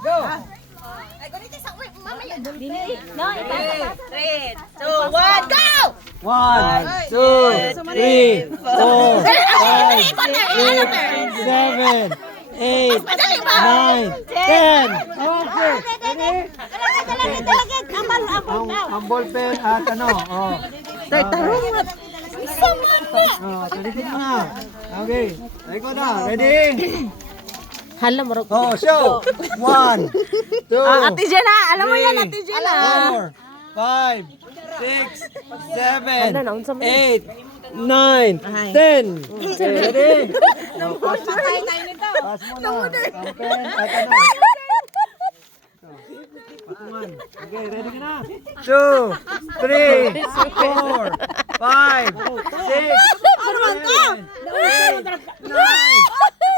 Go! Ay, ganito sa uwi, mamaya. No, 3, 2, 1, go! 1, 2, 3, 4, 5, 6, 7, 8, 9, 10. Okay. Ang ballpen at ano, oh. Tarong na. Oh, talikod mo na. Okay. Talikod na. Ready? Hala, marok. Oh, show. 1, 2, Ate Jenna, alam mo yan, Ate Jenna. 4, 5, 6, 7, Ano na, unsa man? 8, 9, 10. Okay, ready? Now, pass mo na. Ang pen at ano. Patungan. Okay, ready ka na? 2, 3, 4, 5, 6, 7, 8, 9,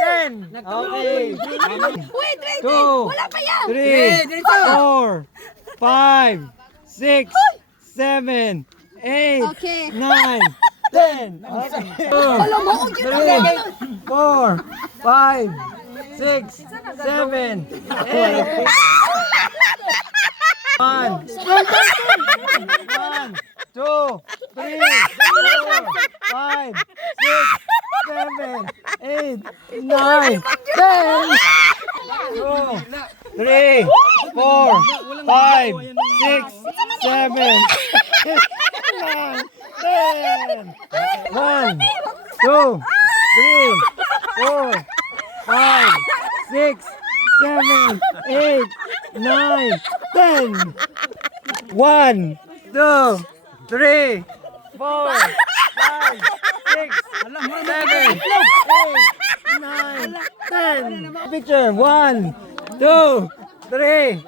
10. Okay. Wait, 2, wala pa yan. 3, 4, 5, 6, 7, 8, Okay. 9, 10. Okay. 2, 3, 4, 5, 6, 7, 8. 1, 2, 3, 4, 5, 6, 7, 8, 9, 10. 2, 3, 4, 5, 6, 7, 9, 10. 1, 2, 3, 4, 5, 6, 7, 8, 9, 10. 1, 2, 3, 4, 5, 6, 7, 8, 9, 10. Picture. 1, 2, 3,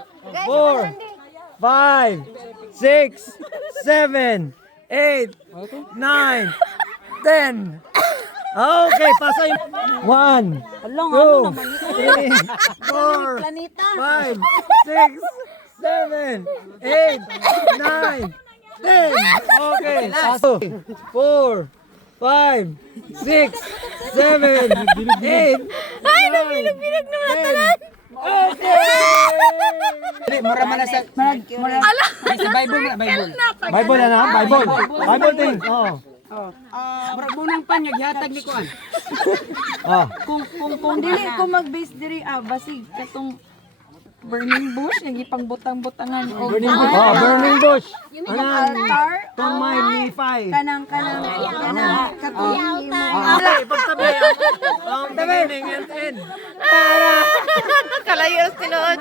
4, 5, 6, 7, 8, 9, 10. Okay, pasa yung 1, 2, 3, 4, 5, 6, 7, 8, 9, 10. Okay, paso. 4, 5, 6, 7, 8, 9, 10. Okay! Mura man na sa sa Bible na Bible. Bible na na? Bible. Bible thing. Oh. Mura bunang panyag hatag ni kuan. Oh. Kung dili ko mag-base diri basig katong burning bush nga gipangbutang-butangan og Burning bush. Oh, burning bush. altar Don't mind me five. kanang katong Wala, ipagsabi. Ang beginning and end. Kalayos tinuod.